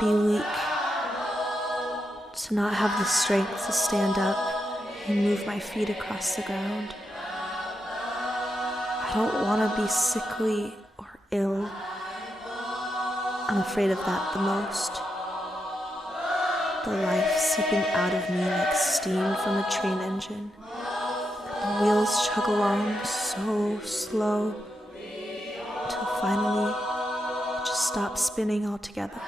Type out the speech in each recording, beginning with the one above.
be weak, to not have the strength to stand up and move my feet across the ground. I don't want to be sickly or ill. I'm afraid of that the most. The life seeping out of me like steam from a train engine. And the wheels chug along so slow until finally it just stops spinning altogether.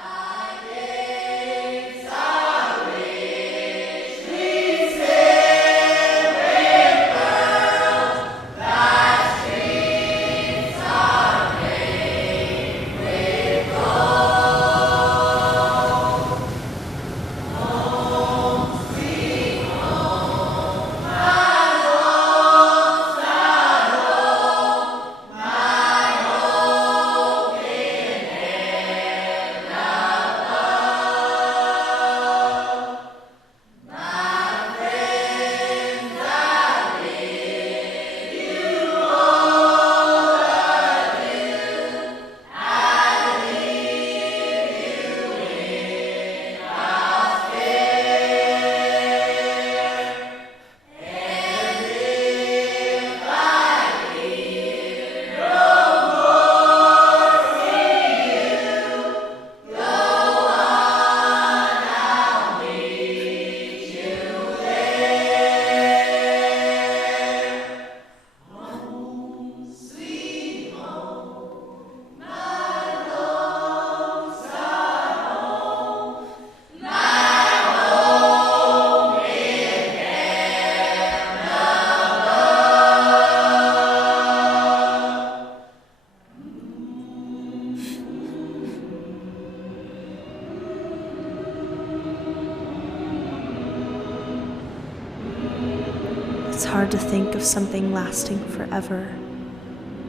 It's hard to think of something lasting forever,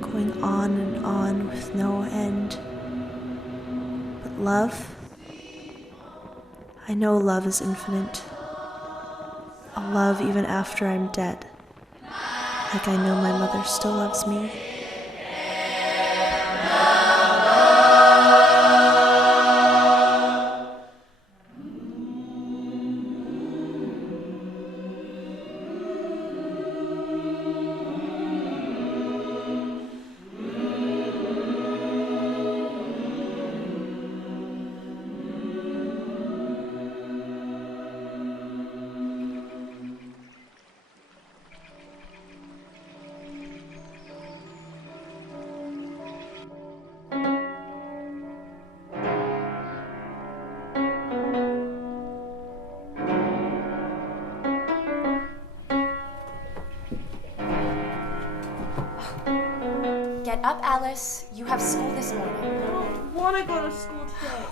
going on and on with no end. But love? I know love is infinite. I'll love even after I'm dead, like I know my mother still loves me. Get up, Alice. You have school this morning. I don't want to go to school today.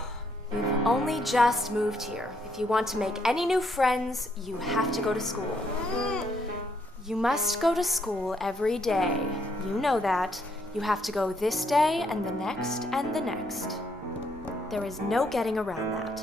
We've only just moved here. If you want to make any new friends, you have to go to school. You must go to school every day. You know that. You have to go this day and the next and the next. There is no getting around that.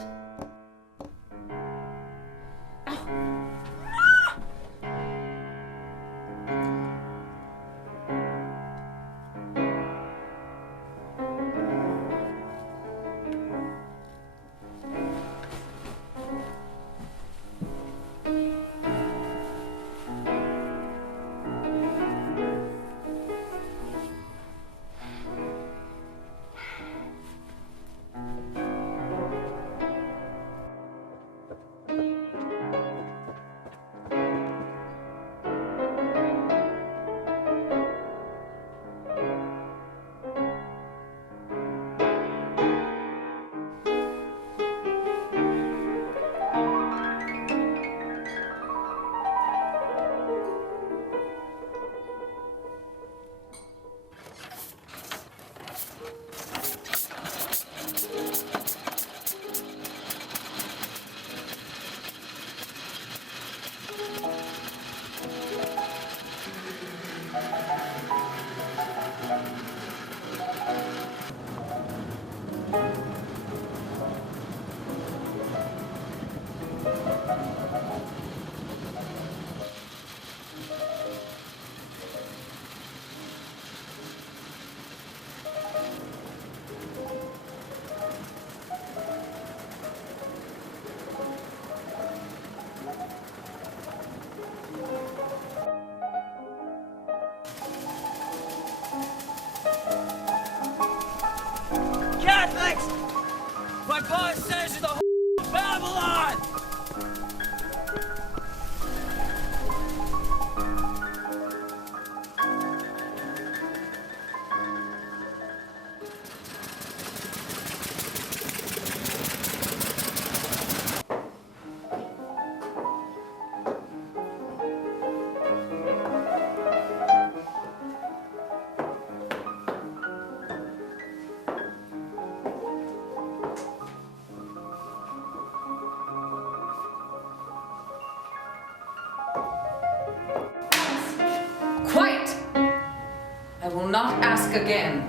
I will not ask again.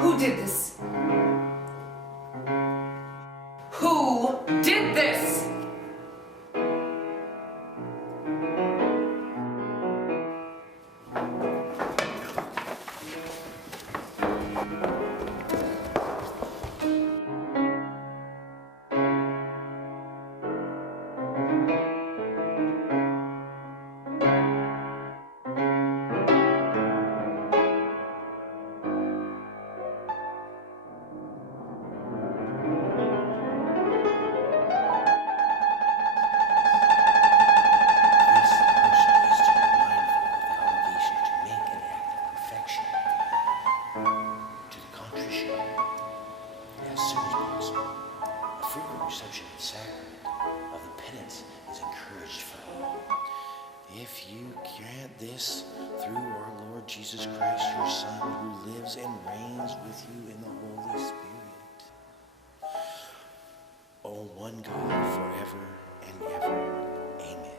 Who did this? Who did this? Reception and sacrament of the penance is encouraged for all. If you grant this through our Lord Jesus Christ, your Son, who lives and reigns with you in the Holy Spirit, O one God, forever and ever. Amen.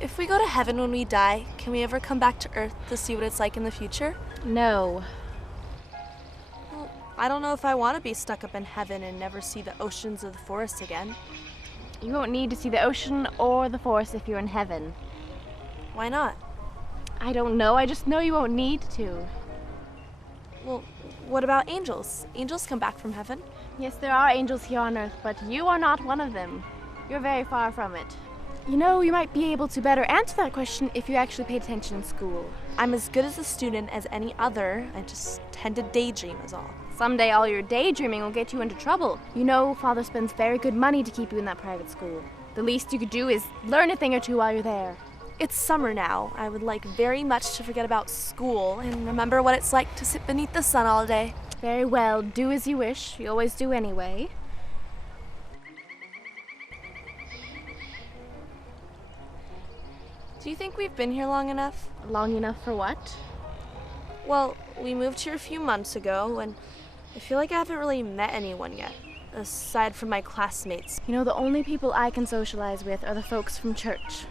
If we go to heaven when we die, can we ever come back to Earth to see what it's like in the future? No. Well, I don't know if I want to be stuck up in heaven and never see the oceans or the forests again. You won't need to see the ocean or the forest if you're in heaven. Why not? I don't know, I just know you won't need to. Well, what about angels? Angels come back from heaven. Yes, there are angels here on Earth, but you are not one of them. You're very far from it. You know, you might be able to better answer that question if you actually paid attention in school. I'm as good as a student as any other. I just tend to daydream is all. Someday all your daydreaming will get you into trouble. You know, Father spends very good money to keep you in that private school. The least you could do is learn a thing or two while you're there. It's summer now. I would like very much to forget about school and remember what it's like to sit beneath the sun all day. Very well, do as you wish. You always do anyway. Do you think we've been here long enough? Long enough for what? Well, we moved here a few months ago, and I feel like I haven't really met anyone yet, aside from my classmates. You know, the only people I can socialize with are the folks from church.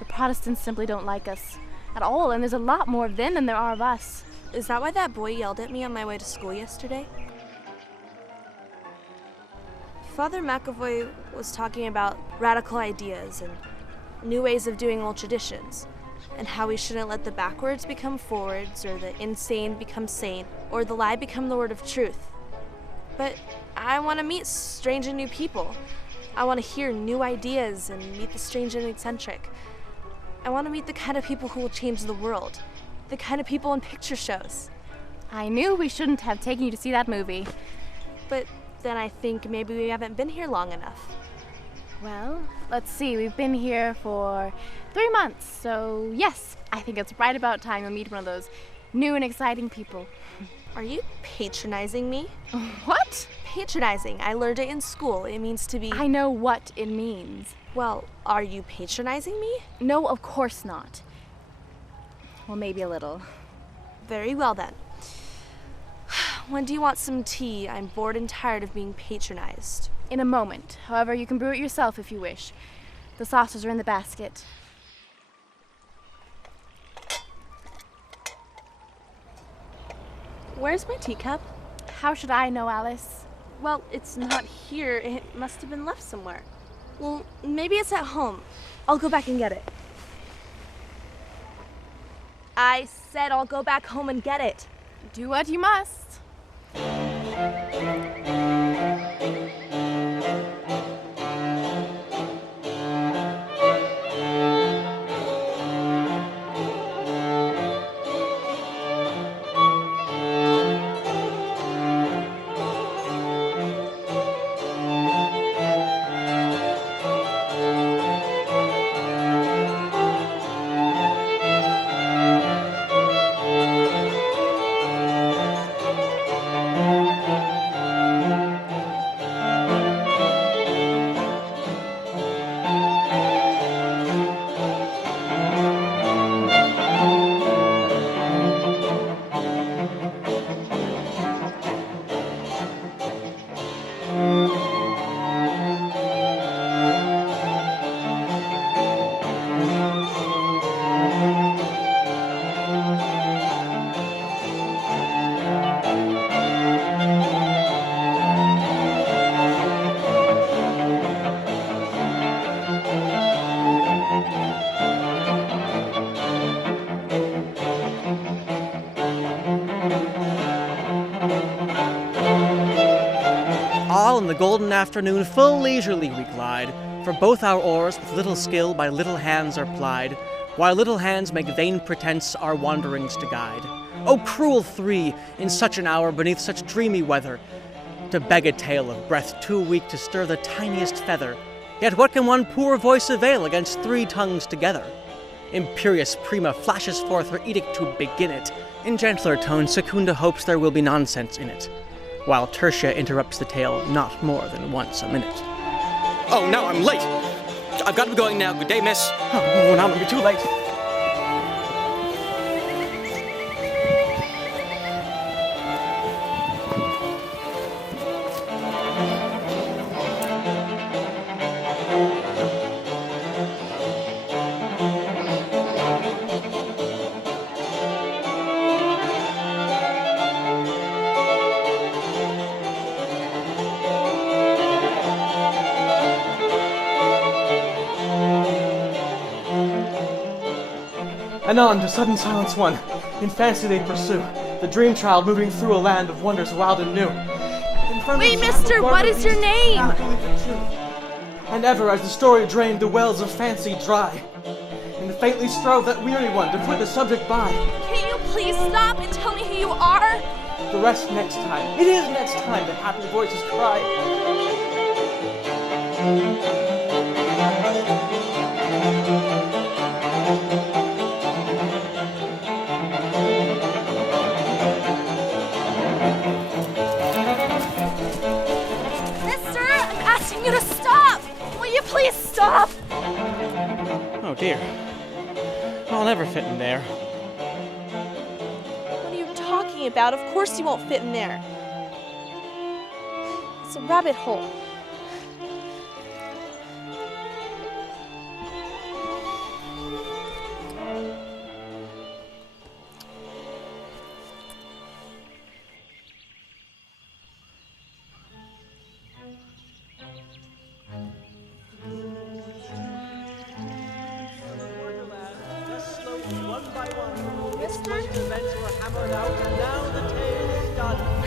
The Protestants simply don't like us at all, and there's a lot more of them than there are of us. Is that why that boy yelled at me on my way to school yesterday? Father McAvoy was talking about radical ideas and new ways of doing old traditions, and how we shouldn't let the backwards become forwards, or the insane become sane, or the lie become the word of truth. But I want to meet strange and new people. I want to hear new ideas and meet the strange and eccentric. I want to meet the kind of people who will change the world. The kind of people in picture shows. I knew we shouldn't have taken you to see that movie. But then I think maybe we haven't been here long enough. Well, let's see, we've been here for 3 months, so yes, I think it's right about time you'll meet one of those new and exciting people. Are you patronizing me? What? Patronizing. I learned it in school. It means to be... I know what it means. Well, are you patronizing me? No, of course not. Well, maybe a little. Very well then. When do you want some tea? I'm bored and tired of being patronized. In a moment. However, you can brew it yourself if you wish. The saucers are in the basket. Where's my teacup? How should I know, Alice? Well, it's not here. It must have been left somewhere. Well, maybe it's at home. I'll go back and get it. I said I'll go back home and get it. Do what you must. All in the golden afternoon full leisurely we glide, for both our oars with little skill by little hands are plied, while little hands make vain pretense our wanderings to guide. O cruel three, in such an hour beneath such dreamy weather, to beg a tale of breath too weak to stir the tiniest feather. Yet what can one poor voice avail against 3 tongues together? Imperious Prima flashes forth her edict to begin it. In gentler tones, Secunda hopes there will be nonsense in it, while Tertia interrupts the tale not more than once a minute. Oh, now I'm late! I've got to be going now. Good day, miss. Oh, now I'm gonna be too late. Anon to sudden silence one, in fancy they pursue, the dream child moving through a land of wonders wild and new. Wait, mister, what is your name? And ever as the story drained the wells of fancy dry, in the and faintly strove that weary one to put the subject by. Can't you please stop and tell me who you are? The rest next time. It is next time, the happy voices cry. Mister, I'm asking you to stop! Will you please stop? Oh dear. I'll never fit in there. What are you talking about? Of course you won't fit in there. It's a rabbit hole.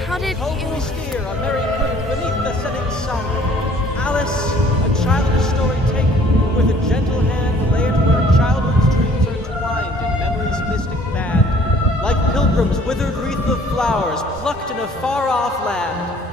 How did you... Steer a merry cruise beneath the setting sun. Alice, a childish story take, with a gentle hand lay it where childhood's dreams are twined in memory's mystic band, like pilgrims' withered wreath of flowers plucked in a far-off land.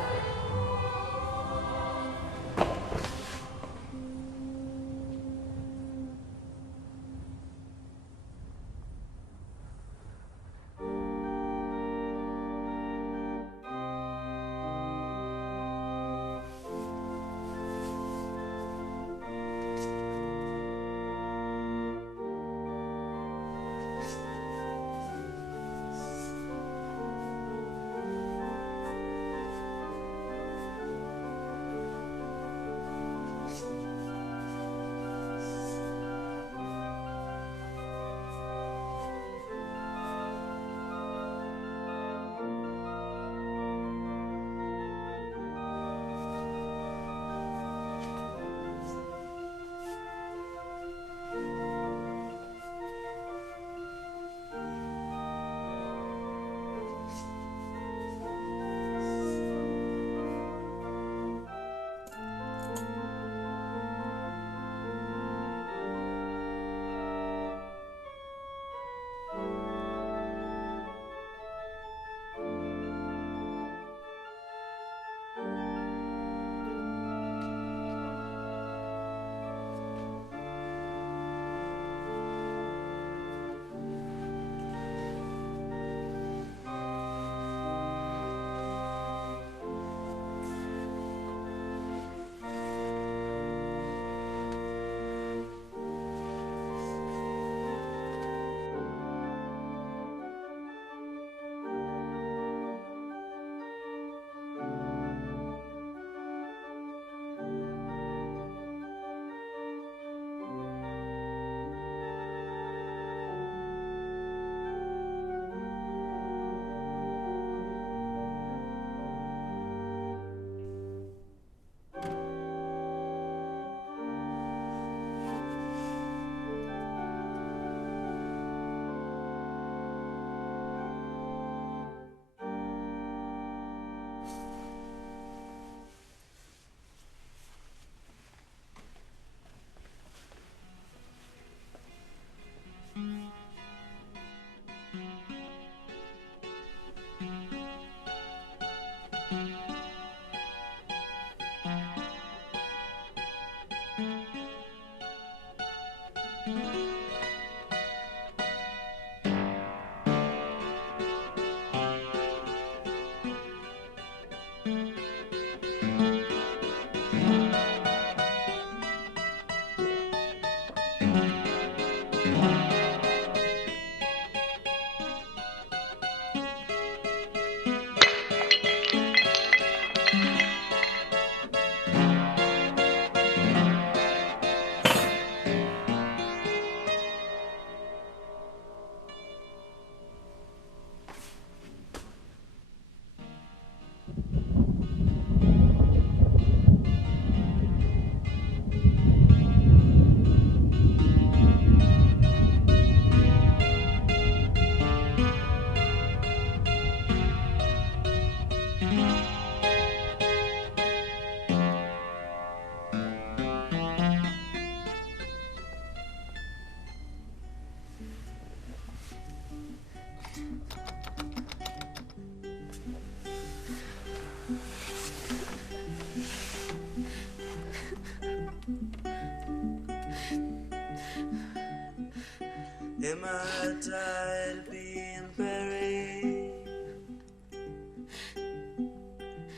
Am I tired of being buried?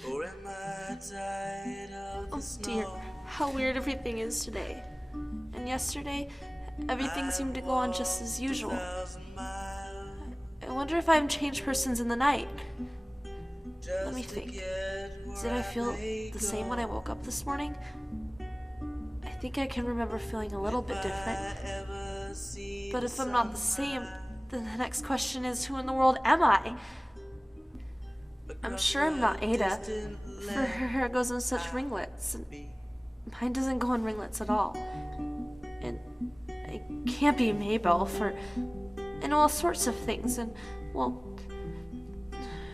Or am I tired of the Oh dear, how weird everything is today. And yesterday, everything seemed to go on just as usual. I wonder if I've changed persons in the night. Let me think. Did I feel the same when I woke up this morning? I think I can remember feeling a little bit different. But if I'm not the same, then the next question is, who in the world am I? I'm sure I'm not Ada, for her hair goes in such ringlets, and mine doesn't go in ringlets at all. And I can't be Mabel, for I know all sorts of things, and, well,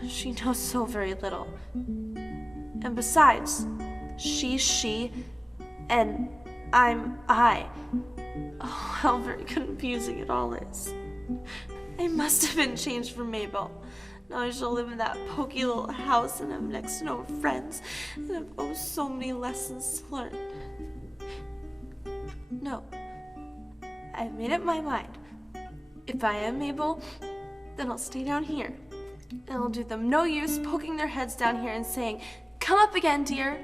she knows so very little. And besides, she's she, and I'm I. Oh, how very confusing it all is. I must have been changed for Mabel. Now I shall live in that poky little house and have next to no friends, and have oh so many lessons to learn. No, I've made up my mind. If I am Mabel, then I'll stay down here, and I'll do them no use poking their heads down here and saying, "Come up again, dear."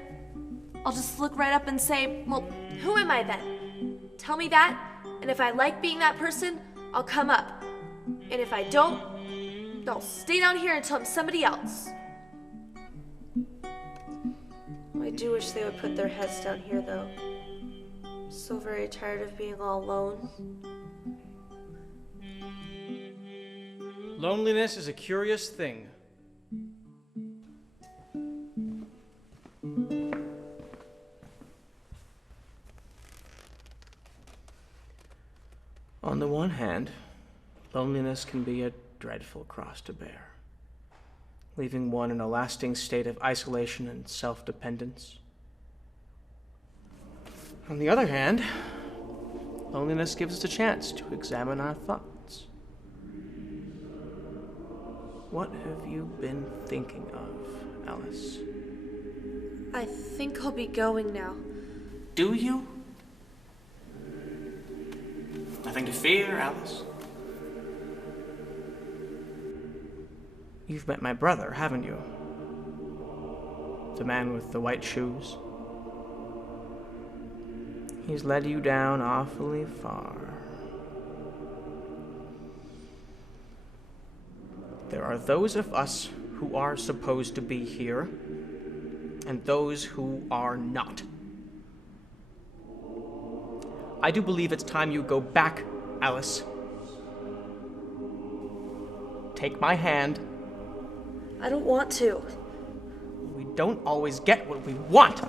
I'll just look right up and say, "Well, who am I then? Tell me that, and if I like being that person, I'll come up. And if I don't, I'll stay down here until I'm somebody else." I do wish they would put their heads down here, though. I'm so very tired of being all alone. Loneliness is a curious thing. On the one hand, loneliness can be a dreadful cross to bear, leaving one in a lasting state of isolation and self-dependence. On the other hand, loneliness gives us a chance to examine our thoughts. What have you been thinking of, Alice? I think I'll be going now. Do you? Nothing to fear, Alice. You've met my brother, haven't you? The man with the white shoes. He's led you down awfully far. There are those of us who are supposed to be here, and those who are not. I do believe it's time you go back, Alice. Take my hand. I don't want to. We don't always get what we want.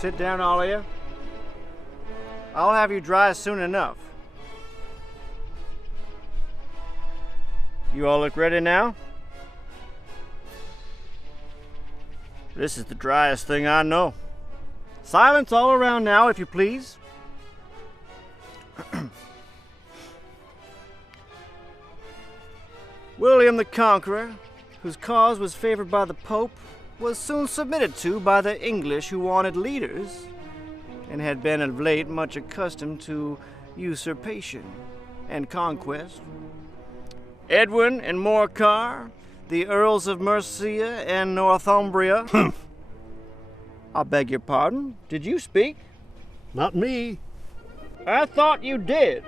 Sit down, all of you. I'll have you dry soon enough. You all look ready now? This is the driest thing I know. Silence all around now, if you please. William the Conqueror, whose cause was favored by the Pope, was soon submitted to by the English, who wanted leaders and had been of late much accustomed to usurpation and conquest. Edwin and Morcar, the Earls of Mercia and Northumbria. I beg your pardon, did you speak? Not me. I thought you did.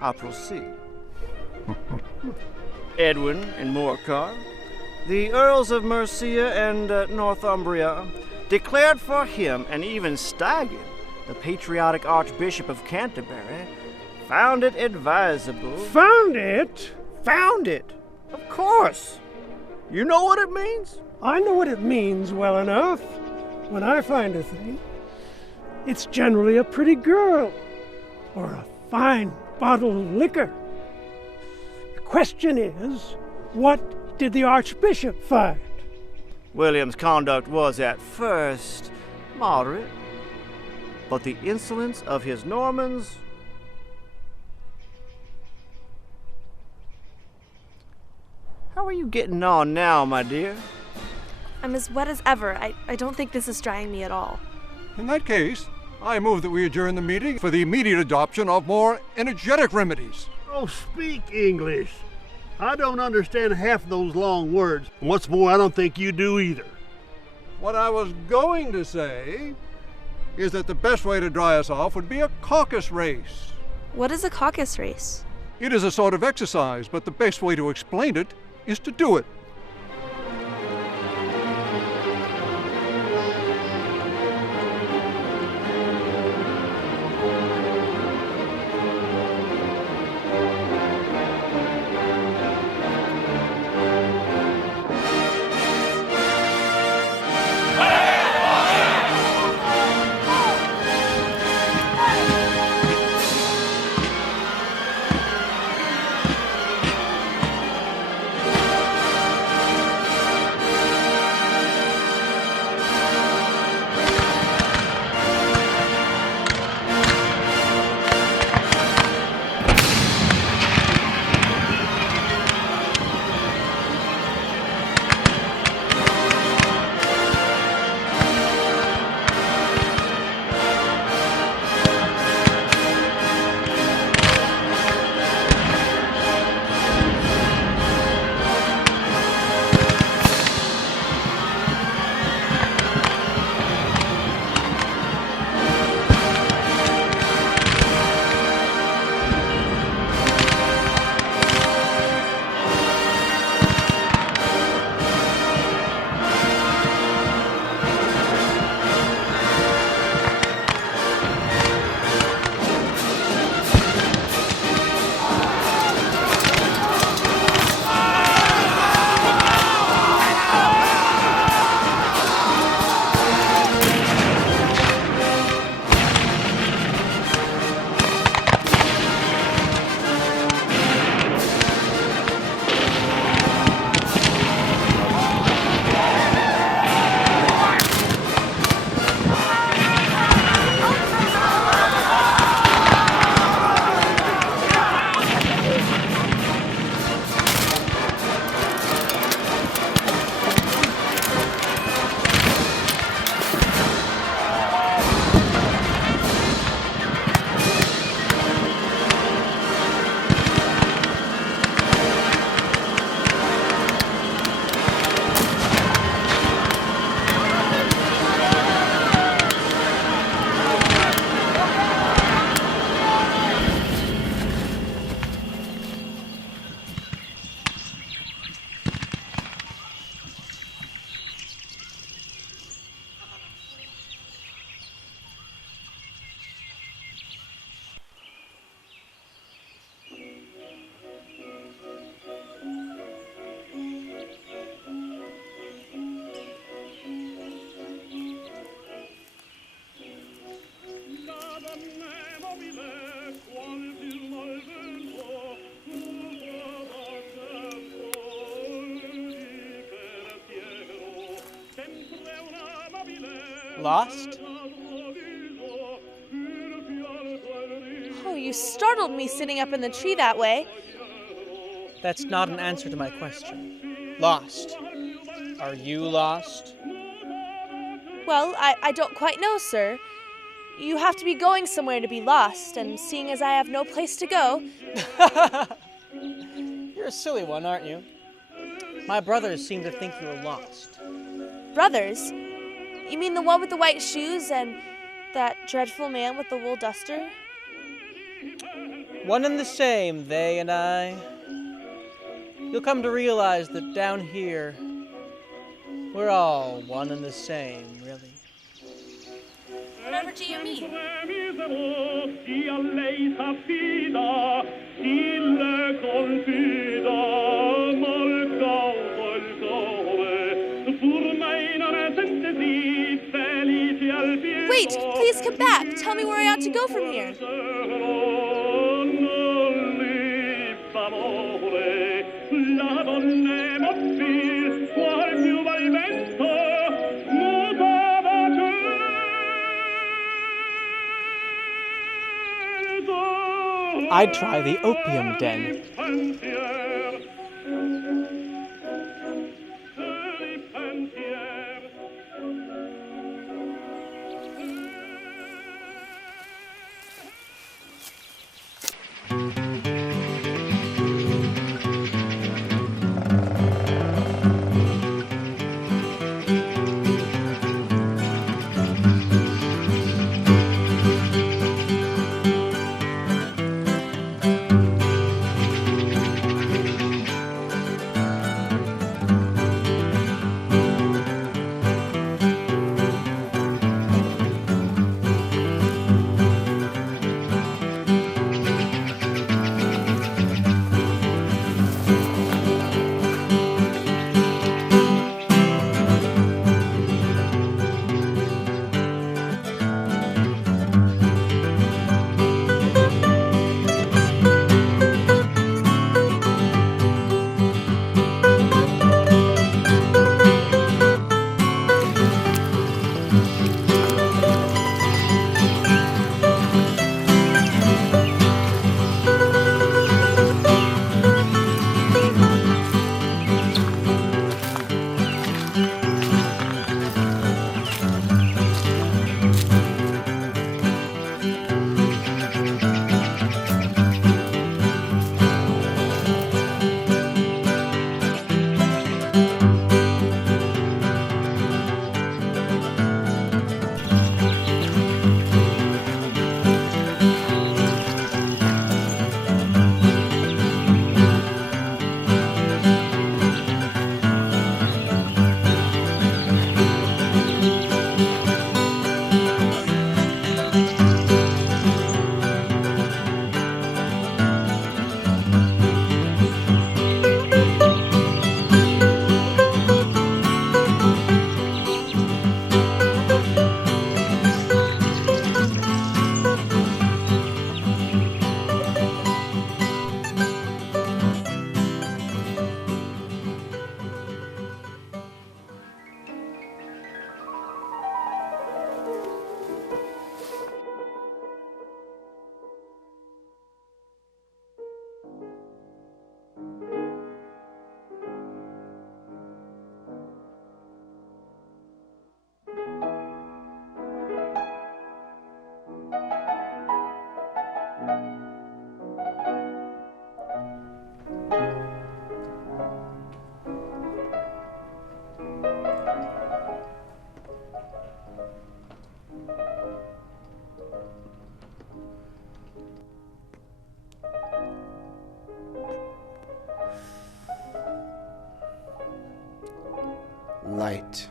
I'll proceed. Edwin and Morcar, the Earls of Mercia and Northumbria, declared for him, and even Staggen, the patriotic Archbishop of Canterbury, found it advisable. Found it? Found it? Of course. You know what it means? I know what it means well enough. When I find a thing, it's generally a pretty girl or a fine bottle of liquor. The question is, what did the Archbishop find? William's conduct was at first moderate, but the insolence of his Normans... How are you getting on now, my dear? I'm as wet as ever. I don't think this is drying me at all. In that case, I move that we adjourn the meeting for the immediate adoption of more energetic remedies. Oh, speak English. I don't understand half those long words. What's more, I don't think you do either. What I was going to say is that the best way to dry us off would be a caucus race. What is a caucus race? It is a sort of exercise, but the best way to explain it is to do it. Lost? Oh, you startled me sitting up in the tree that way. That's not an answer to my question. Lost. Are you lost? Well, I don't quite know, sir. You have to be going somewhere to be lost, and seeing as I have no place to go... You're a silly one, aren't you? My brothers seem to think you were lost. Brothers? You mean the one with the white shoes and that dreadful man with the wool duster? One and the same, they and I. You'll come to realize that down here, we're all one and the same, really. Whatever do you mean? Wait, please come back. Tell me where I ought to go from here. I'd try the opium den. Light.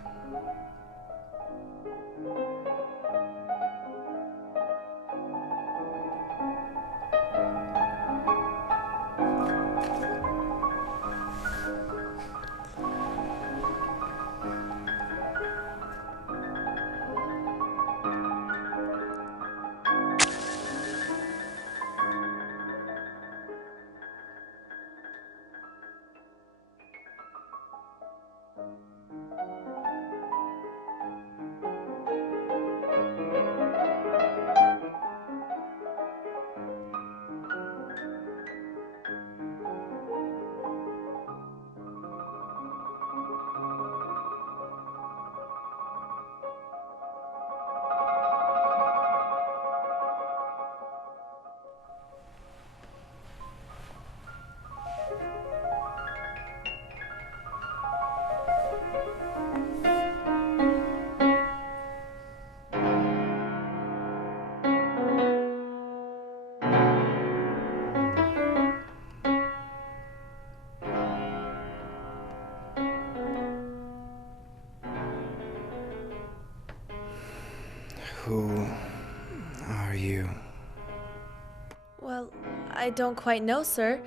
I don't quite know, sir.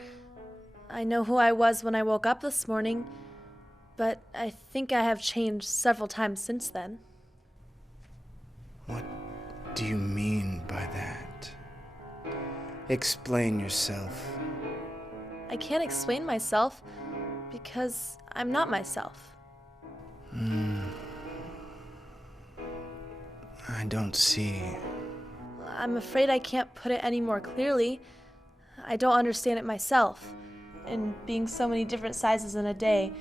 I know who I was when I woke up this morning, but I think I have changed several times since then. What do you mean by that? Explain yourself. I can't explain myself because I'm not myself. I don't see. I'm afraid I can't put it any more clearly. I don't understand it myself, and being so many different sizes in a day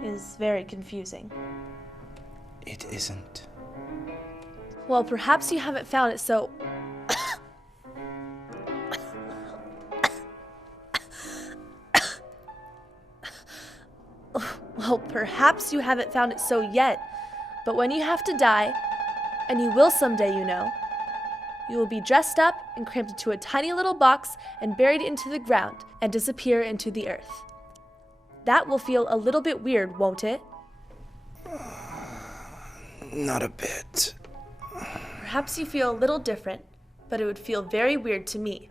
is very confusing. It isn't. Well, perhaps you haven't found it so... Well, perhaps you haven't found it so yet, but when you have to die, and you will someday, you know, you will be dressed up and crammed into a tiny little box and buried into the ground and disappear into the earth. That will feel a little bit weird, won't it? Not a bit. Perhaps you feel a little different, but it would feel very weird to me.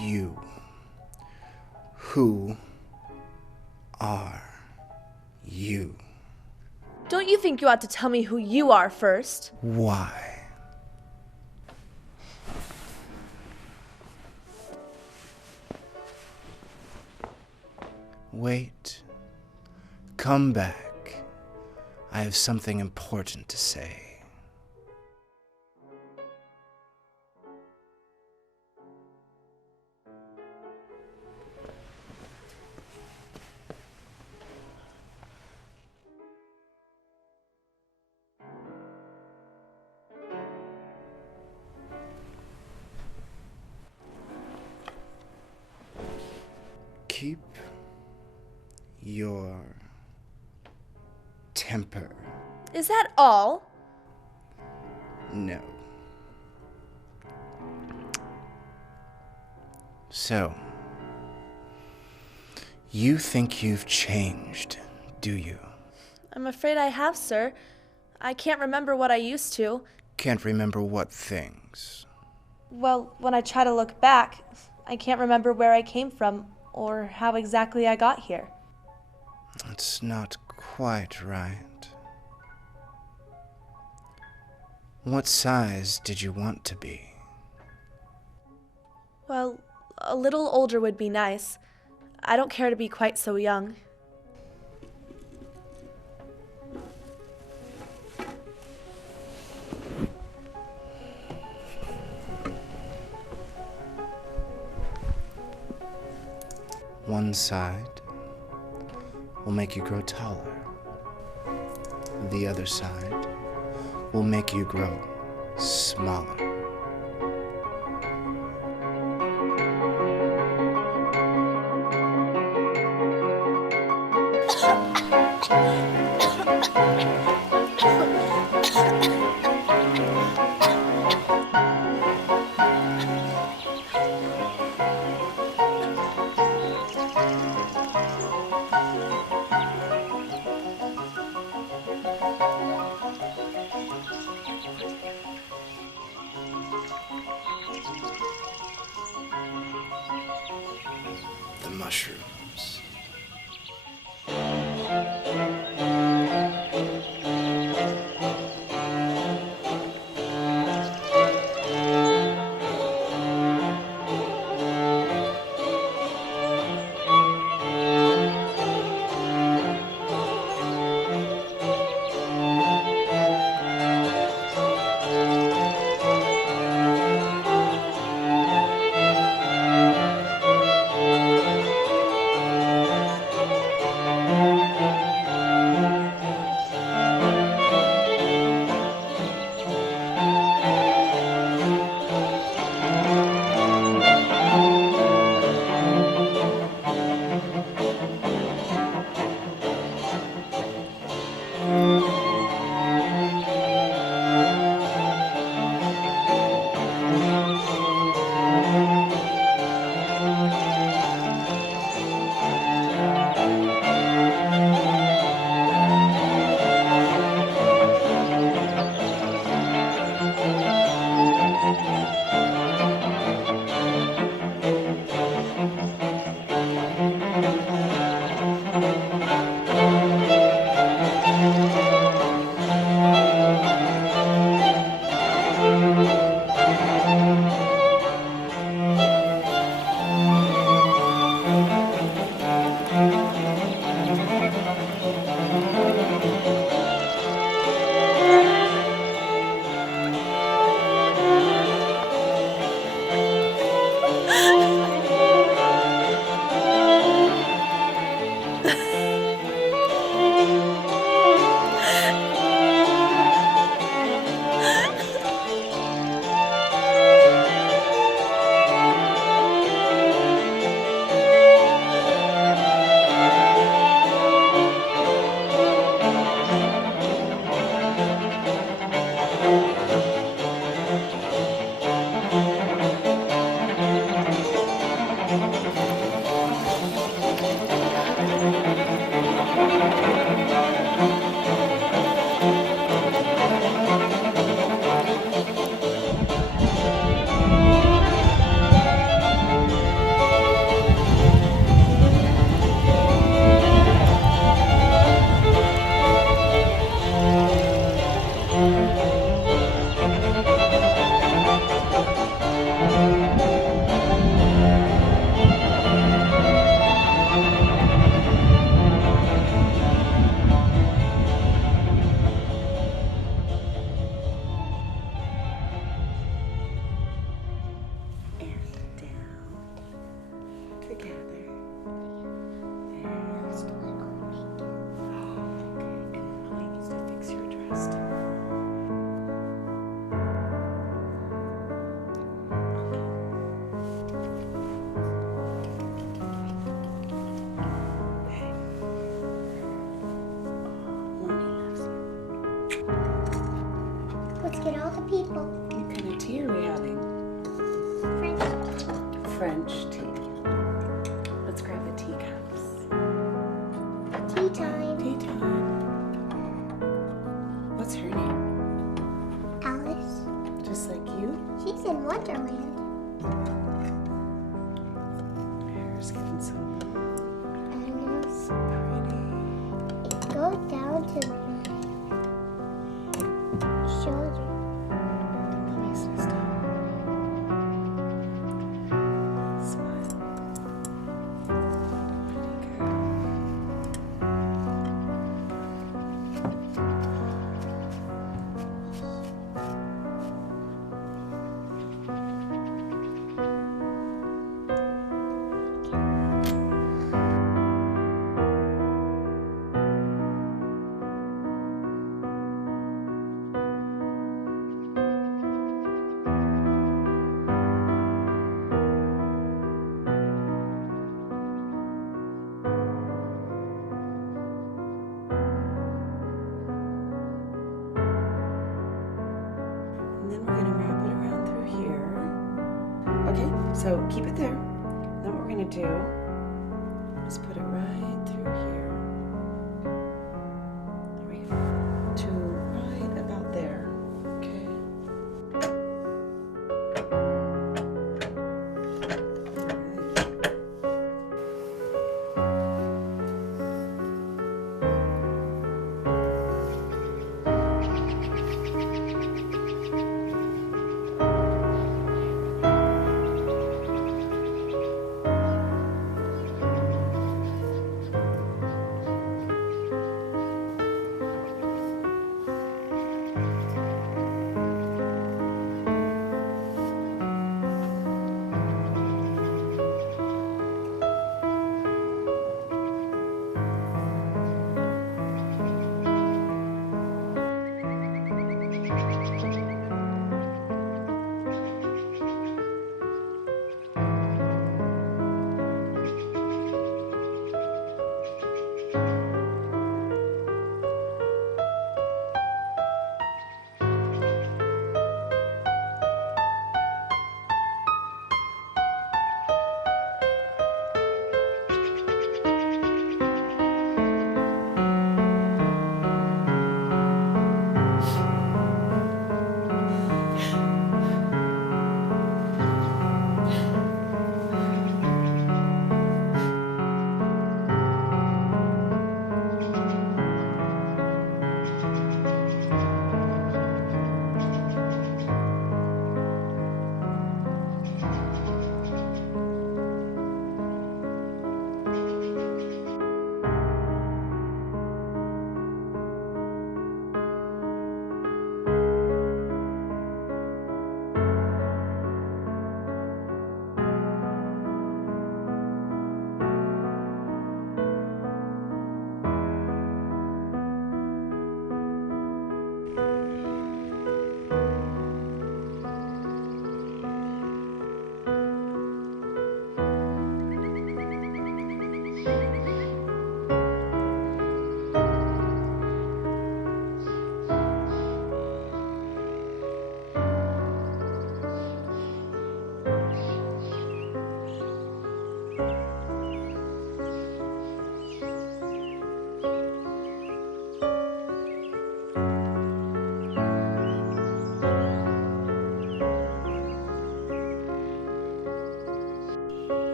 You. Who are you? Don't you think you ought to tell me who you are first? Why? Wait. Come back. I have something important to say. Keep your temper. Is that all? No. So, you think you've changed, do you? I'm afraid I have, sir. I can't remember what I used to. Can't remember what things? Well, when I try to look back, I can't remember where I came from or how exactly I got here. It's not quite right. What size did you want to be? Well, a little older would be nice. I don't care to be quite so young. One side will make you grow taller. The other side will make you grow smaller. The mushrooms. people. What kind of tea are we having? French tea. Let's grab the teacups. Tea time. Tea time. What's her name? Alice. Just like you? She's in Wonderland. Hair's getting so I know. pretty. It goes down to my shoulder. That makes me stop. Smile. And then we're going to wrap it around through here. Okay, so keep it there. Then what we're going to do is put it right through here. There we go. To right about there. Okay.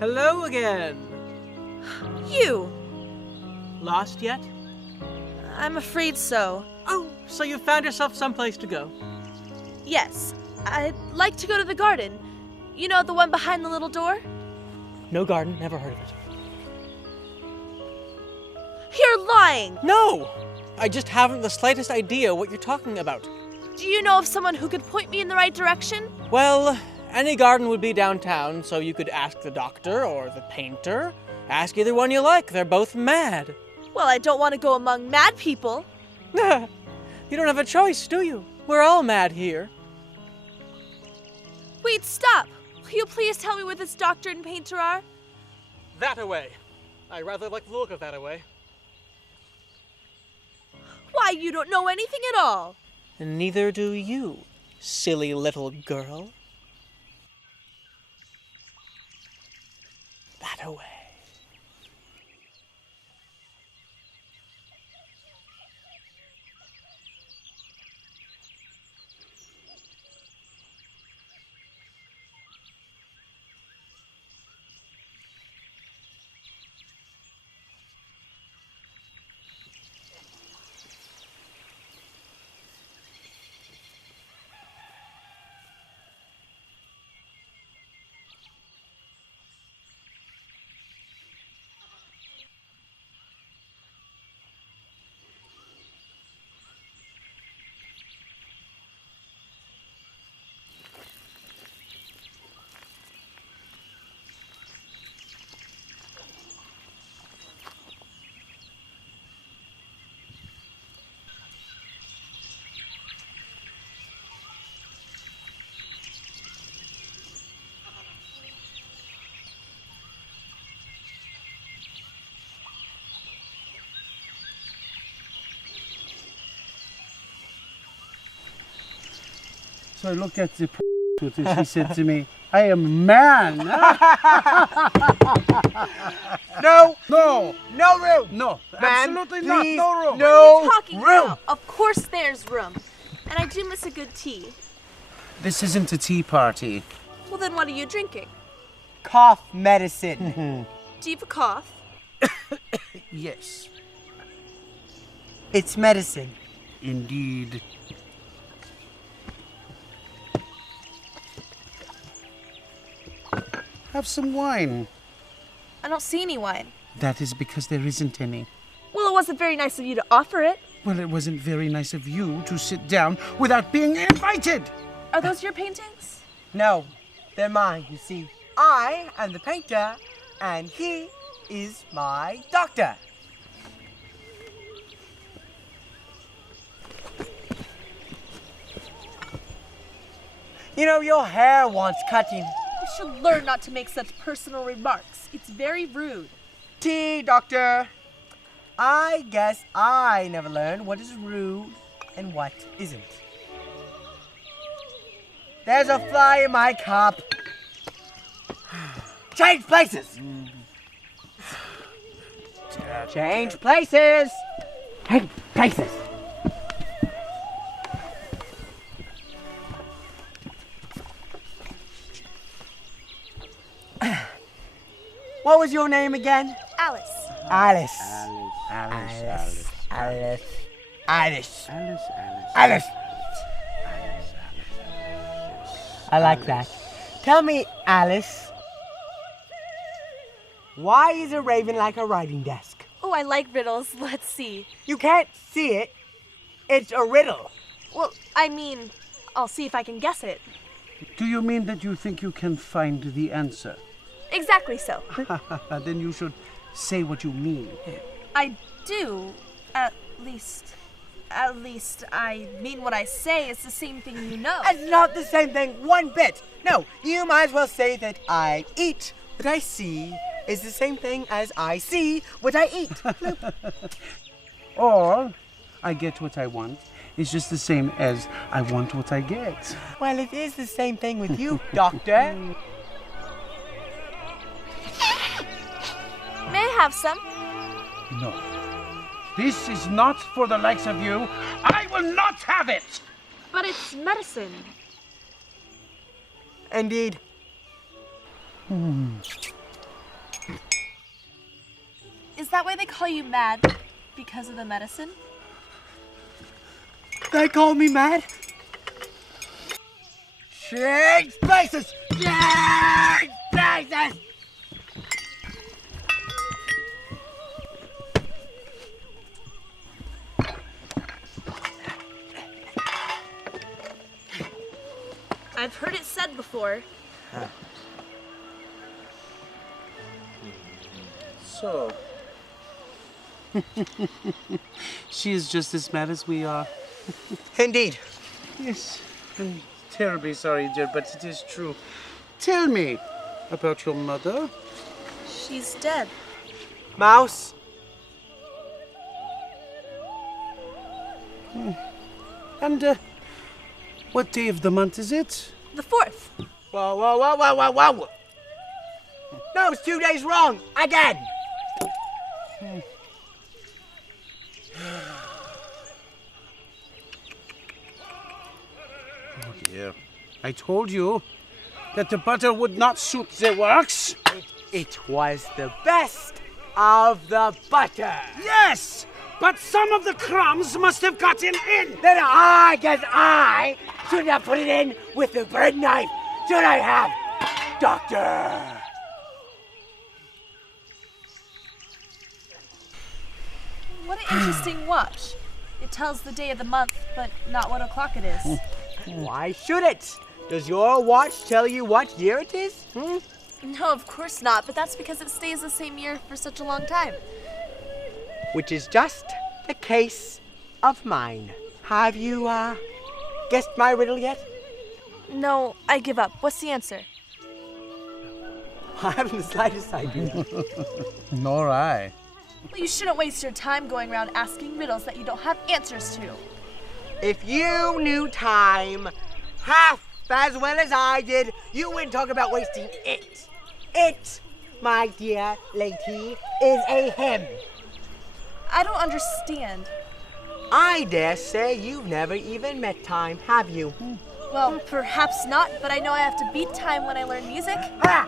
Hello again. You! Lost yet? I'm afraid so. Oh, so you found yourself someplace to go. Yes, I'd like to go to the garden. You know, the one behind the little door? No garden, never heard of it. You're lying! No! I just haven't the slightest idea what you're talking about. Do you know of someone who could point me in the right direction? Well, Any garden would be downtown, so you could ask the doctor or the painter. Ask either one you like. They're both mad. Well, I don't want to go among mad people. You don't have a choice, do you? We're all mad here. Wait, stop! Will you please tell me where this doctor and painter are? That-a-way. I rather like the look of that-a-way. Why, you don't know anything at all. And neither do you, silly little girl. That-a-way. So I looked at the prostitute and she said to me, I am a man. No. No. No room. No. Man, Absolutely please, not. No room. No What are you talking room. about? Of course there's room. And I do miss a good tea. This isn't a tea party. Well, then what are you drinking? Cough medicine. Do you have a cough? Yes. It's medicine. Indeed. Have some wine. I don't see any wine. That is because there isn't any. Well, it wasn't very nice of you to offer it. Well, it wasn't very nice of you to sit down without being invited. Are those your paintings? No, they're mine, you see. I am the painter, and he is my doctor. You know, your hair wants cutting. You should learn not to make such personal remarks. It's very rude. Tea, doctor. I guess I never learned what is rude and what isn't. There's a fly in my cup. Change places. Change places. Change places. What was your name again? Alice. Alice. Alice. Alice. Alice. Alice. Alice. I like that. Tell me, Alice, why is a raven like a writing desk? Oh, I like riddles. Let's see. You can't see it. It's a riddle. Well, I mean, I'll see if I can guess it. Do you mean that you think you can find the answer? Exactly so. Then you should say what you mean. I do. At least I mean what I say. It's the same thing you know. It's not the same thing one bit. No, you might as well say that I eat what I see is the same thing as I see what I eat. Or I get what I want. It's just the same as I want what I get. Well, it is the same thing with you, Doctor. May I have some? No. This is not for the likes of you. I will not have it! But it's medicine. Indeed. Is that why they call you mad? Because of the medicine? They call me mad? Change places! Change places! I've heard it said before, So. She is just as mad as we are. Indeed. Yes. I'm terribly sorry, dear, but it is true. Tell me about your mother. She's dead. Mouse? And, what day of the month is it? The 4th. Whoa. No, it's 2 days wrong. Again. Oh dear. I told you that the butter would not suit the works. It was the best of the butter. Yes, but some of the crumbs must have gotten in. Then I guess I should have put it in with the bread knife. Should I have, Doctor? What an interesting watch. It tells the day of the month, but not what o'clock it is. Why should it? Does your watch tell you what year it is? No, of course not, but that's because it stays the same year for such a long time. Which is just the case of mine. Have you, guessed my riddle yet? No, I give up. What's the answer? I haven't the slightest idea. Nor I. Well, you shouldn't waste your time going around asking riddles that you don't have answers to. If you knew time half as well as I did, you wouldn't talk about wasting it. It, my dear lady, is a him. I don't understand. I dare say you've never even met time, have you? Well, perhaps not, but I know I have to beat time when I learn music. Ah!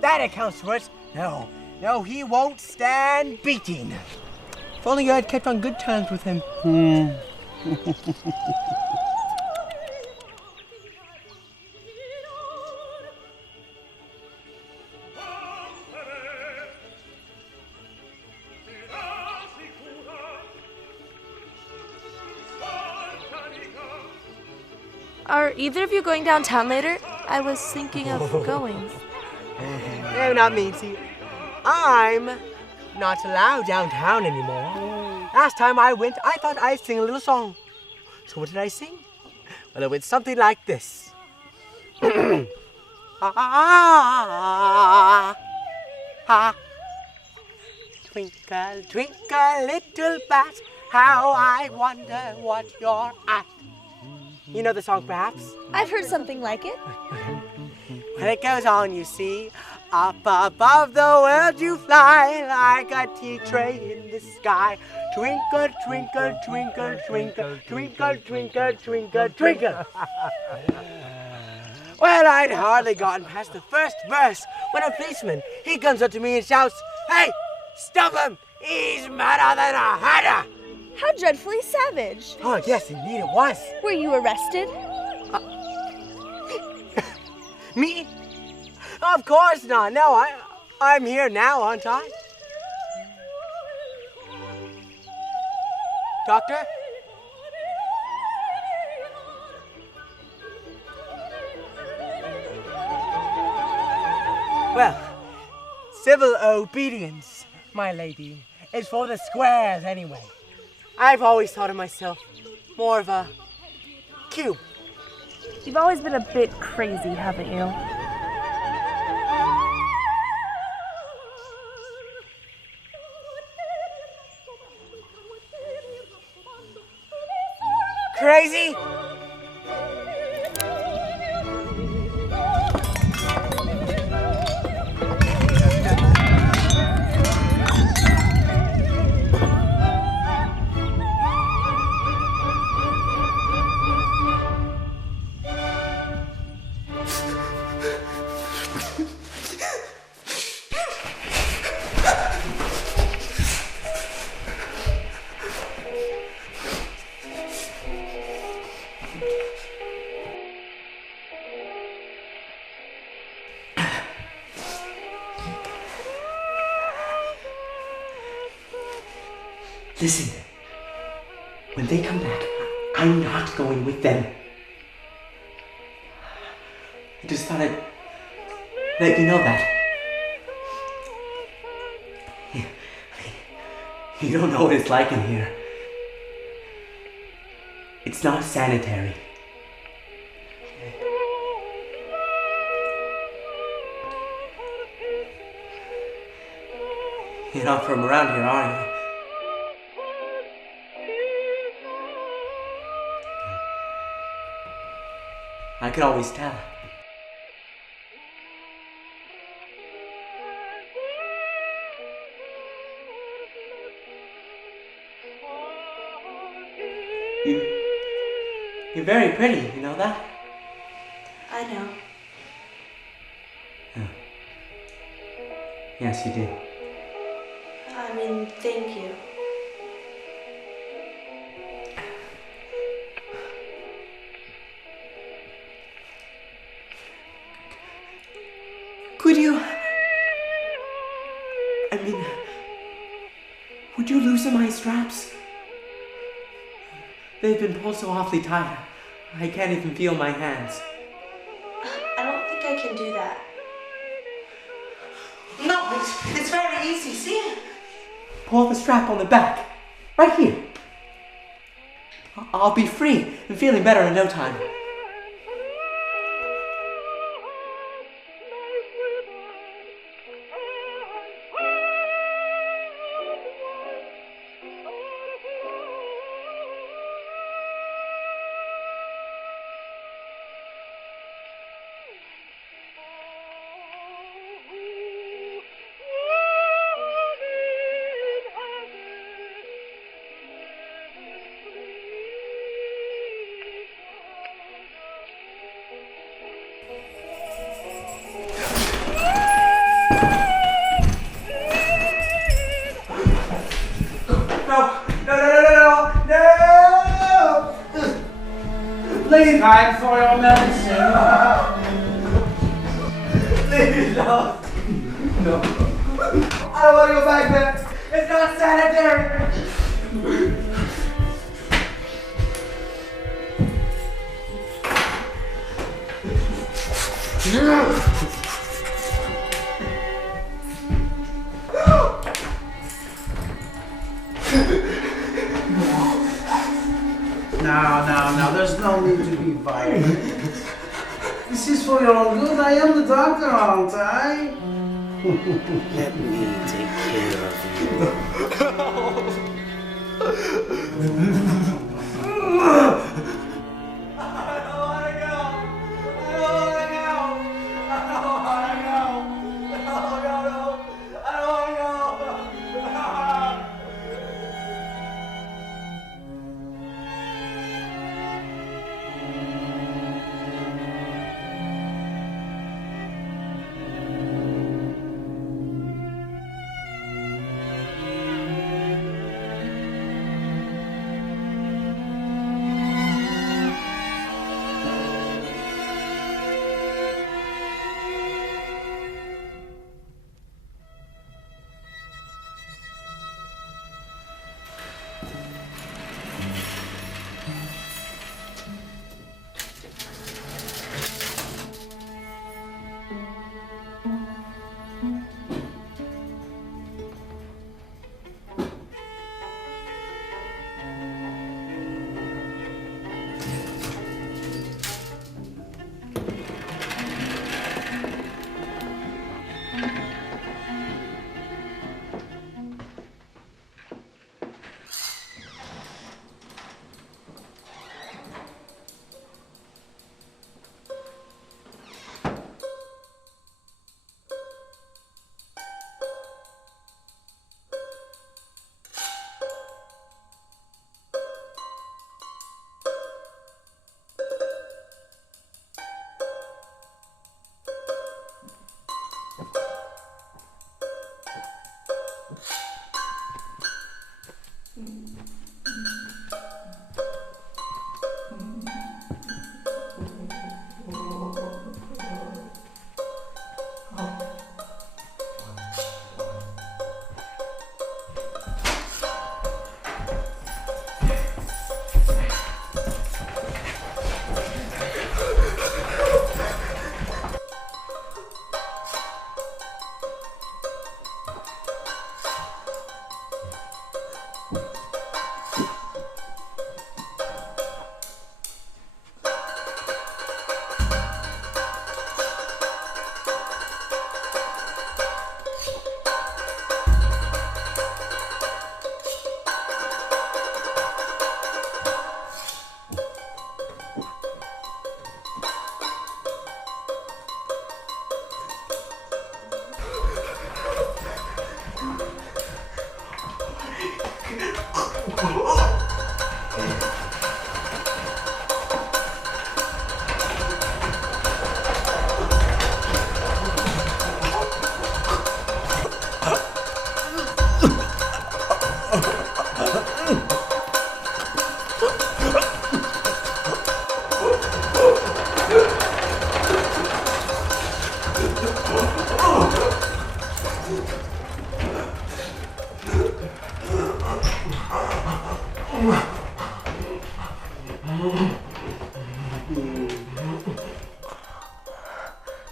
That accounts for it. No, he won't stand beating. If only I had kept on good terms with him. Are either of you going downtown later? I was thinking of going. No, not me. See, I'm not allowed downtown anymore. Last time I went, I thought I'd sing a little song. So what did I sing? Well, it went something like this. Twinkle, twinkle, little bat, how I wonder what you're at. You know the song, perhaps? I've heard something like it. Well, it goes on, you see. Up above the world you fly like a tea tray in the sky. Twinkle, twinkle, twinkle, twinkle, twinkle, twinkle, twinkle, twinkle. Well, I'd hardly gotten past the first verse when a policeman, he comes up to me and shouts, "Hey, stop him! He's madder than a hatter!" How dreadfully savage. Oh, yes, indeed it was. Were you arrested? Me? Of course not. No, I'm here now, aren't I? Doctor? Well, civil obedience, my lady, is for the squares anyway. I've always thought of myself more of a cube. You've always been a bit crazy, haven't you? Crazy? Listen, when they come back, I'm not going with them. I just thought I'd Let you know that. You don't know what it's like in here. It's not sanitary. You're not from around here, are you? I could always tell. You're very pretty, you know that? I know. Oh. Yes, you do. I mean, thank you. Could you... would you loosen my straps? They've been pulled so awfully tight. I can't even feel my hands. I don't think I can do that. No, it's very easy, see? Pull the strap on the back. Right here. I'll be free and feeling better in no time. Please hide for your medicine. Please, no. No. I don't want to go back there. It's not sanitary. Now, there's no need to be violent. This is for your own good. I am the doctor, aren't I? Let me take care of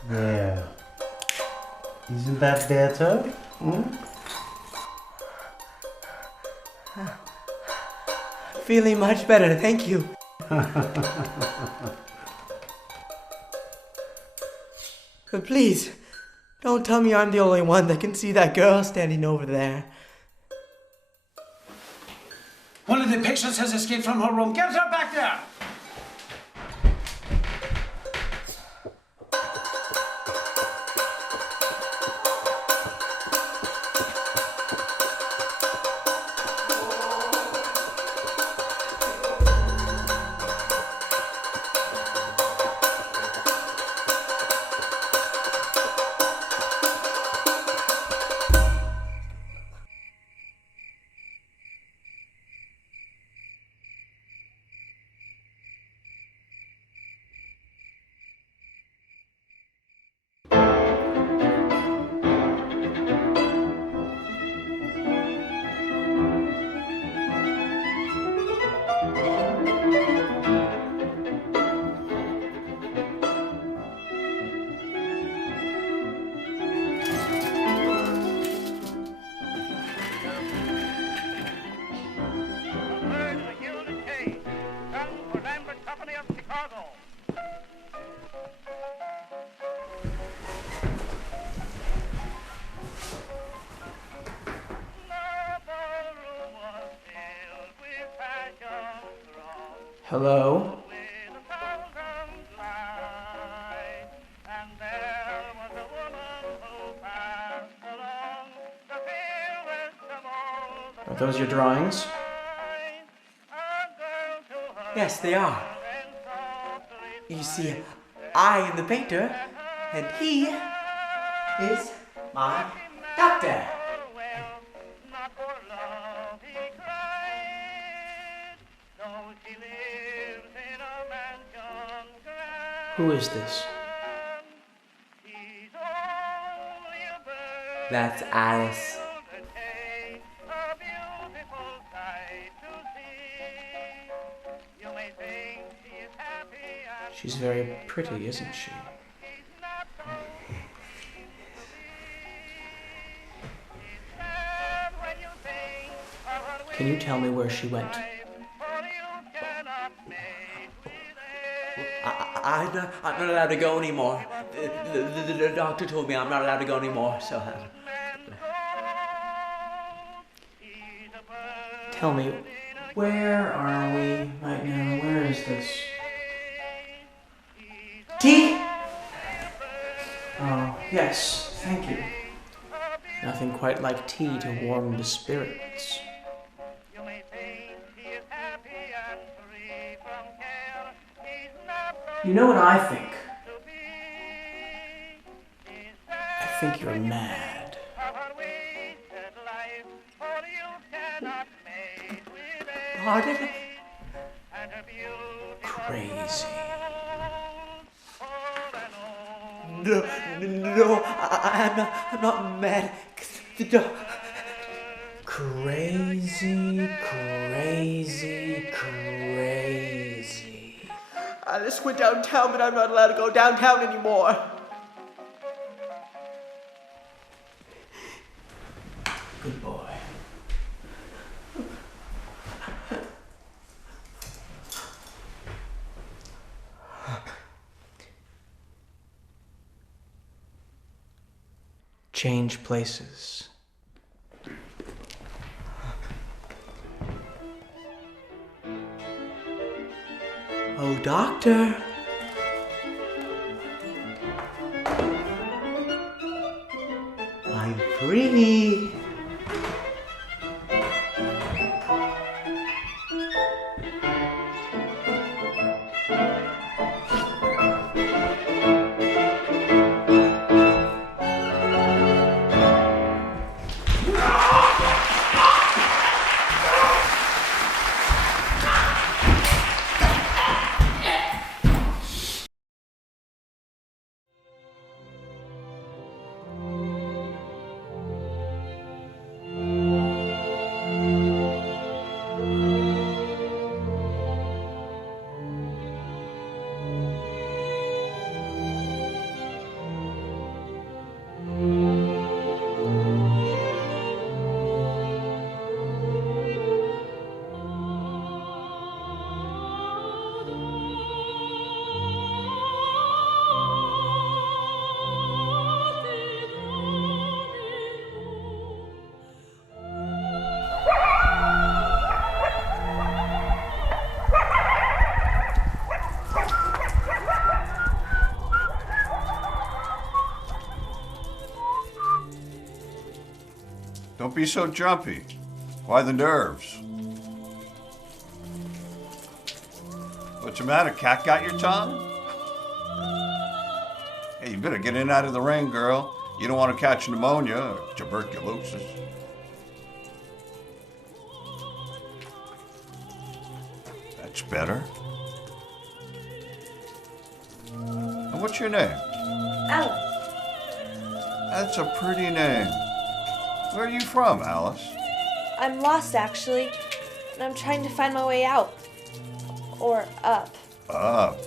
There. Isn't that better? Feeling much better, thank you. But please, don't tell me I'm the only one that can see that girl standing over there. One of the patients has escaped from her room. Get her back there! Hello? Are those your drawings? Yes, they are. You see, I am the painter, and he is my doctor. Who is this? That's Alice. She's very pretty, isn't she? Can you tell me where she went? I'm not allowed to go anymore. The doctor told me I'm not allowed to go anymore, so... Tell me, where are we right now? Where is this? Tea? Oh, yes, thank you. Nothing quite like tea to warm the spirits. You know what I think? I think you're mad. Pardon? Crazy. No, I'm not mad. Crazy, crazy, crazy. Alice went downtown, but I'm not allowed to go downtown anymore. Good boy. Change places. Oh, doctor. I'm free. Don't be so jumpy. Why the nerves? What's the matter? Cat got your tongue? Hey, you better get in out of the rain, girl. You don't want to catch pneumonia or tuberculosis. That's better. And what's your name? Alice. That's a pretty name. Where are you from, Alice? I'm lost, actually, and I'm trying to find my way out. Or up. Up.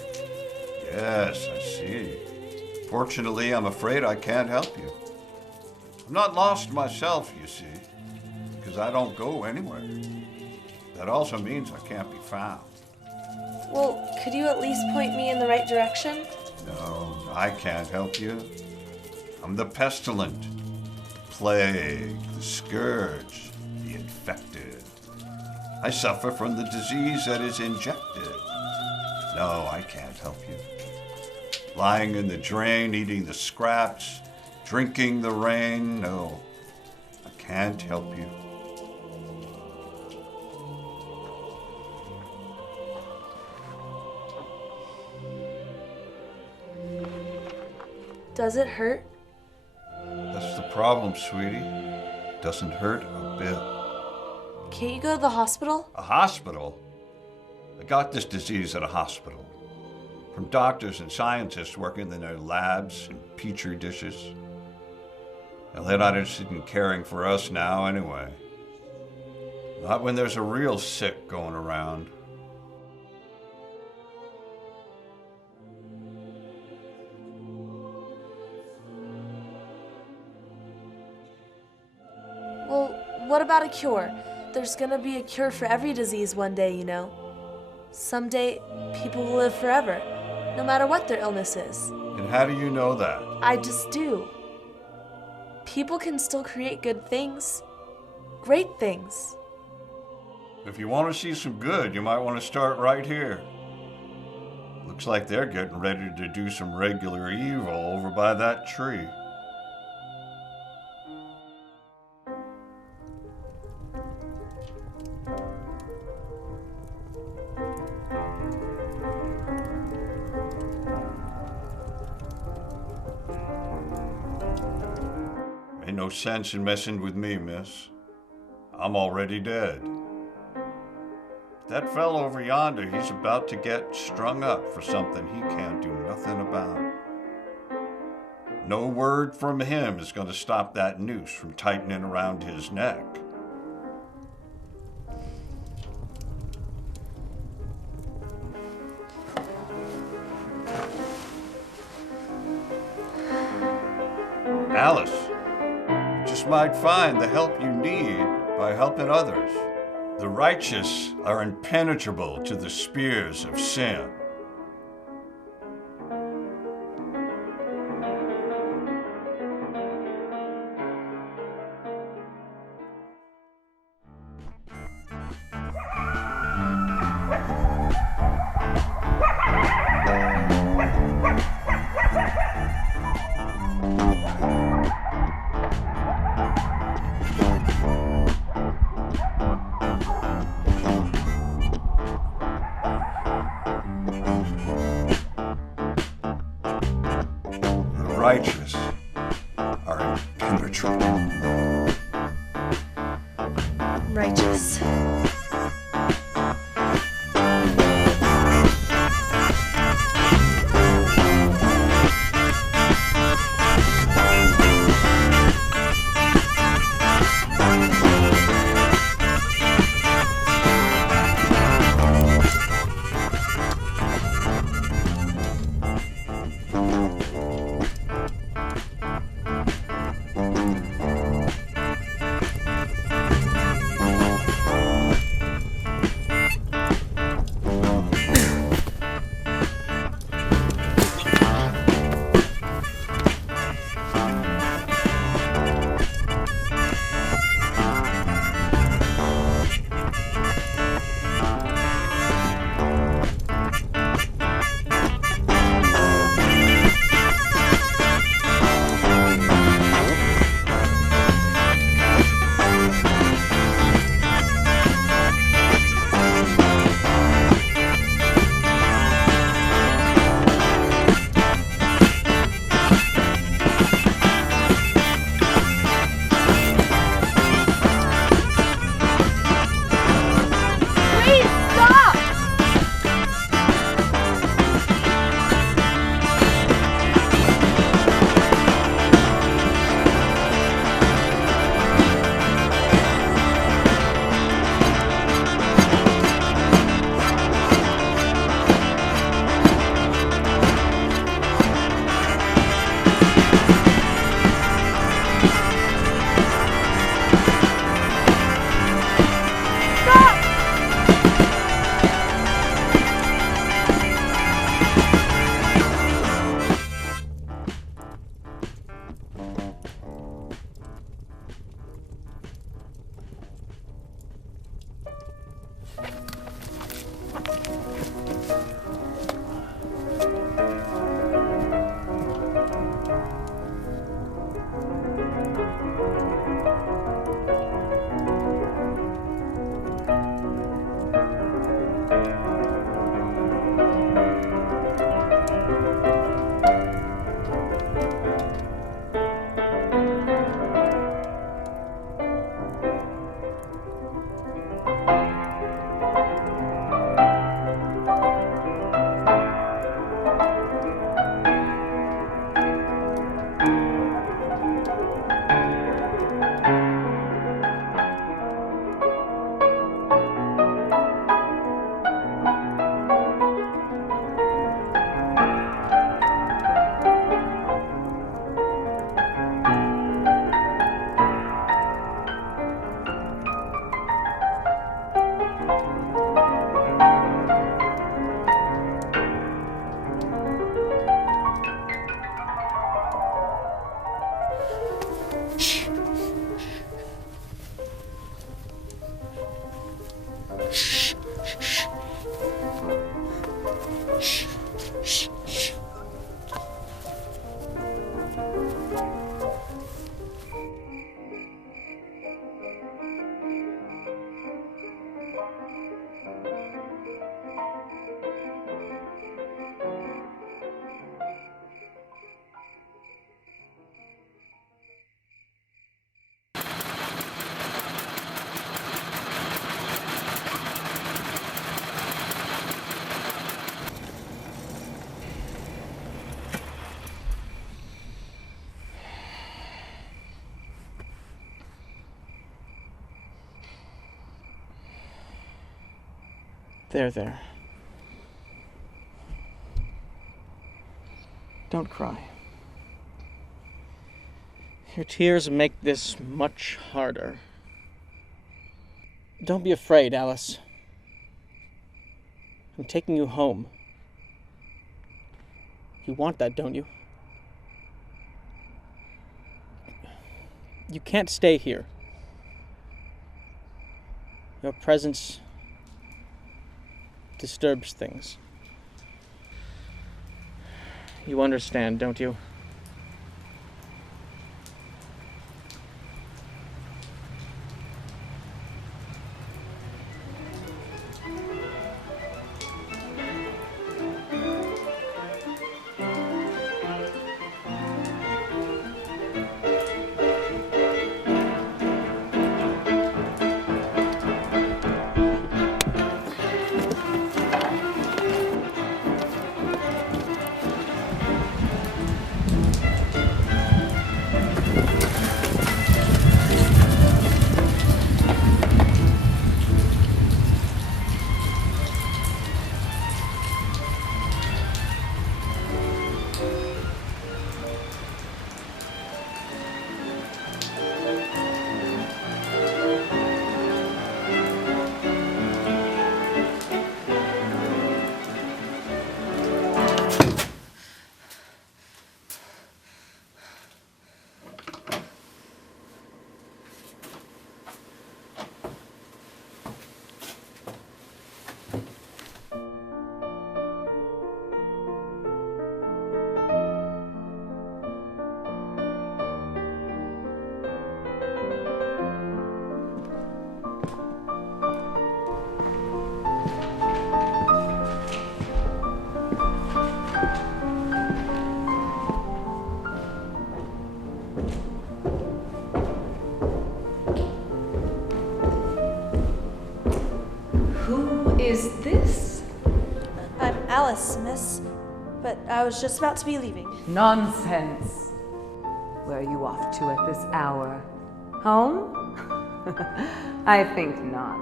Yes, I see. Fortunately, I'm afraid I can't help you. I'm not lost myself, you see, because I don't go anywhere. That also means I can't be found. Well, could you at least point me in the right direction? No, I can't help you. I'm the pestilent, the plague, the scourge, the infected. I suffer from the disease that is injected. No, I can't help you. Lying in the drain, eating the scraps, drinking the rain, no, I can't help you. Does it hurt? That's the problem, sweetie. Doesn't hurt a bit. Can't you go to the hospital? A hospital? I got this disease at a hospital. From doctors and scientists working in their labs and petri dishes. And they're not interested in caring for us now anyway. Not when there's a real sick going around. Well, what about a cure? There's gonna be a cure for every disease one day, you know. Someday, people will live forever, no matter what their illness is. And how do you know that? I just do. People can still create good things. Great things. If you want to see some good, you might want to start right here. Looks like they're getting ready to do some regular evil over by that tree. Ain't no sense in messing with me, miss. I'm already dead. That fellow over yonder, he's about to get strung up for something he can't do nothing about. No word from him is going to stop that noose from tightening around his neck. Alice, you just might find the help you need by helping others. The righteous are impenetrable to the spears of sin. Righteous are impenetrable. Righteous. There. Don't cry. Your tears make this much harder. Don't be afraid, Alice. I'm taking you home. You want that, don't you? You can't stay here. Your presence disturbs things. You understand, don't you? Is this? I'm Alice, miss. But I was just about to be leaving. Nonsense. Where are you off to at this hour? Home? I think not.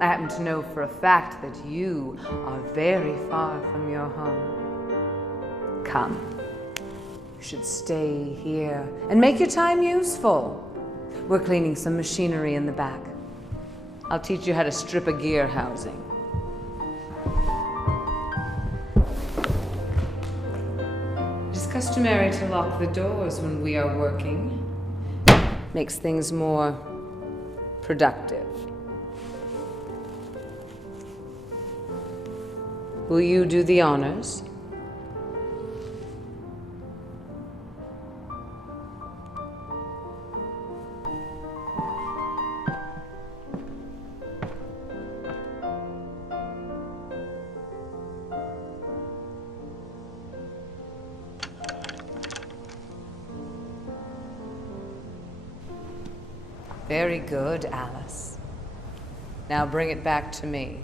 I happen to know for a fact that you are very far from your home. Come. You should stay here and make your time useful. We're cleaning some machinery in the back. I'll teach you how to strip a gear housing. It is customary to lock the doors when we are working. Makes things more productive. Will you do the honors? Very good, Alice. Now bring it back to me.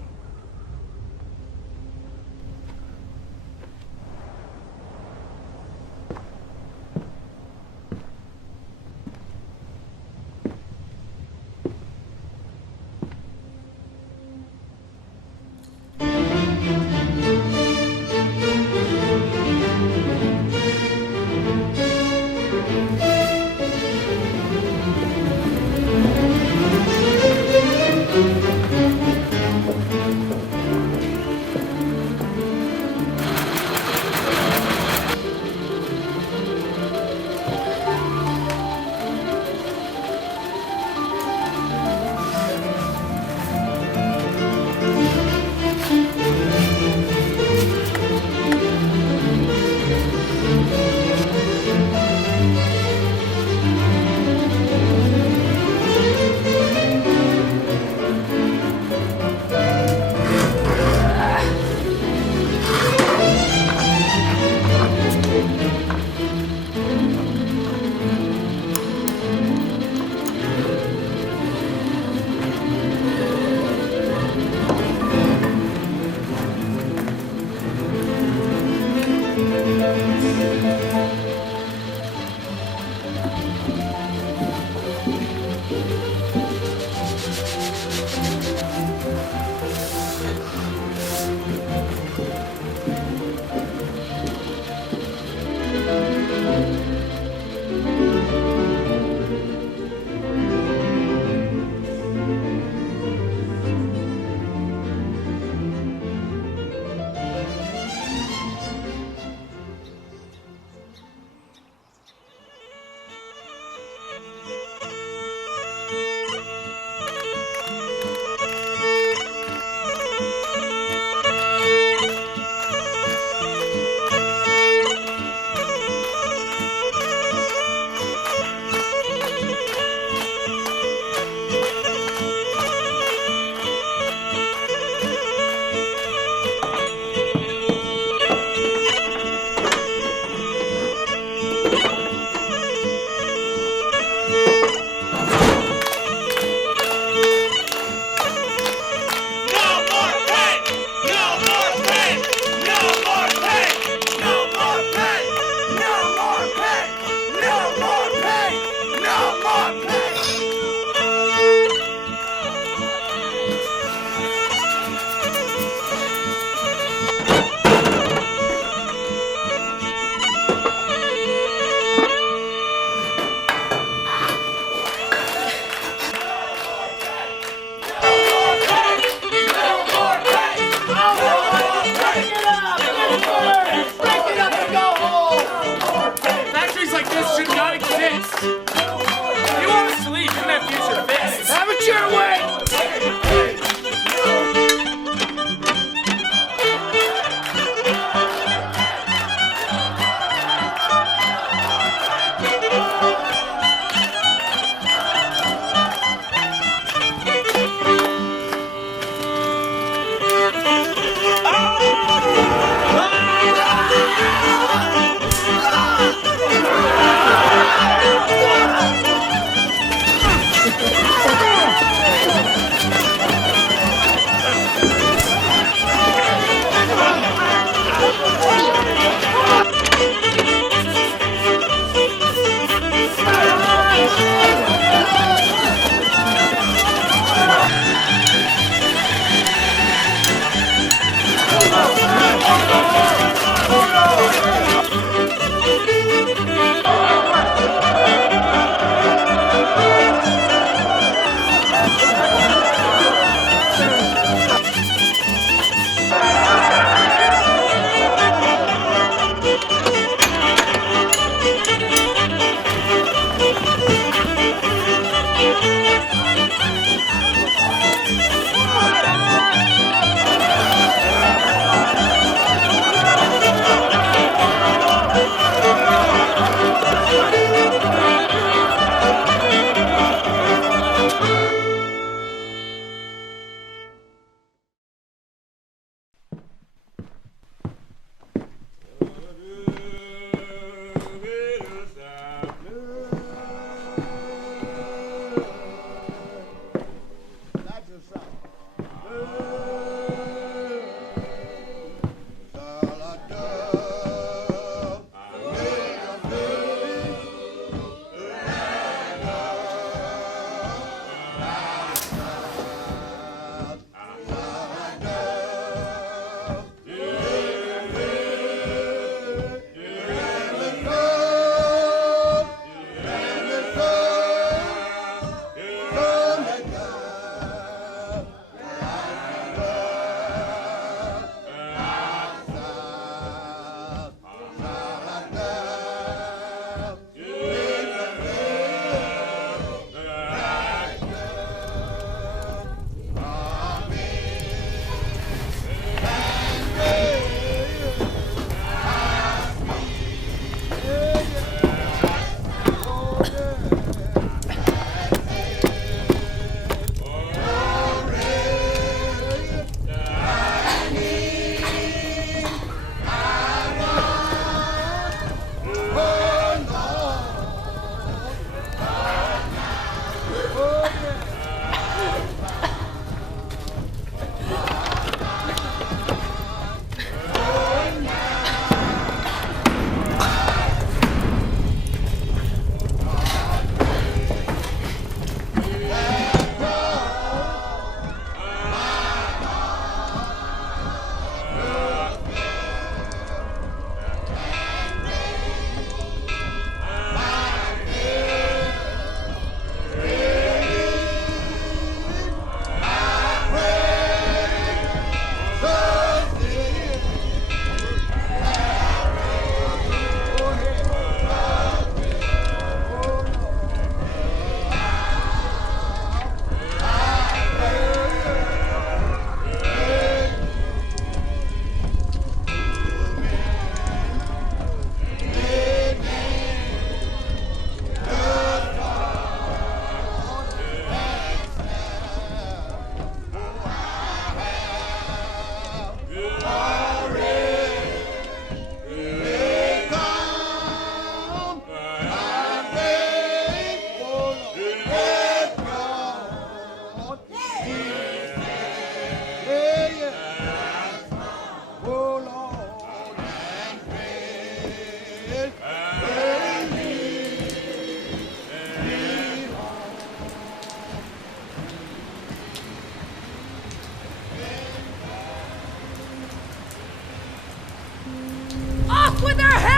Off with her head!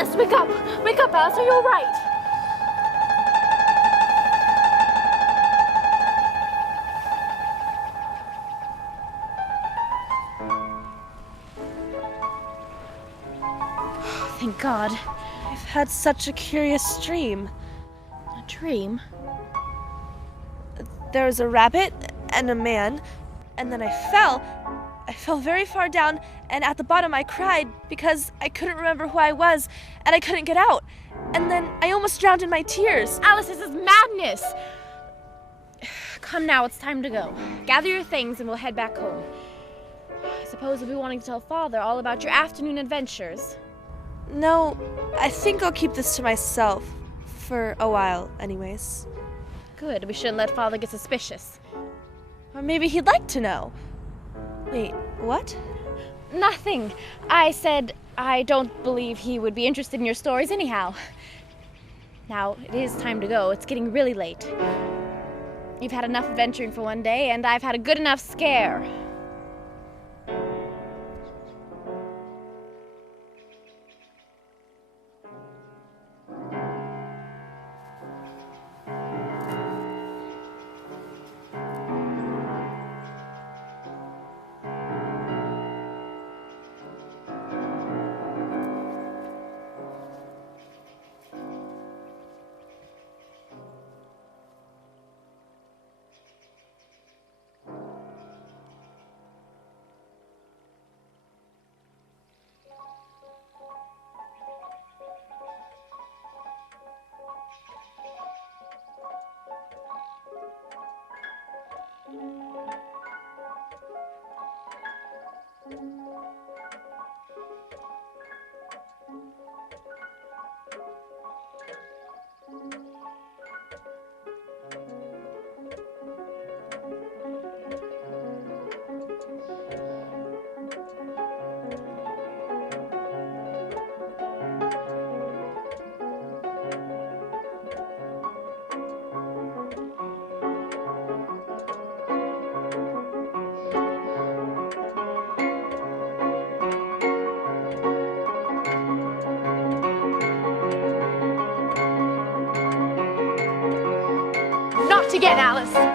Alice, wake up! Wake up, Alice, are you all right? Thank God. I've had such a curious dream. A dream? There was a rabbit and a man, and then I fell. I fell very far down, and at the bottom I cried because I couldn't remember who I was, and I couldn't get out. And then I almost drowned in my tears. Alice, this is madness! Come now, it's time to go. Gather your things and we'll head back home. I suppose you'll be wanting to tell Father all about your afternoon adventures. No, I think I'll keep this to myself. For a while, anyways. Good, we shouldn't let Father get suspicious. Or maybe he'd like to know. Wait, what? Nothing. I said I don't believe he would be interested in your stories anyhow. Now, it is time to go. It's getting really late. You've had enough adventuring for one day, and I've had a good enough scare. again, Alice.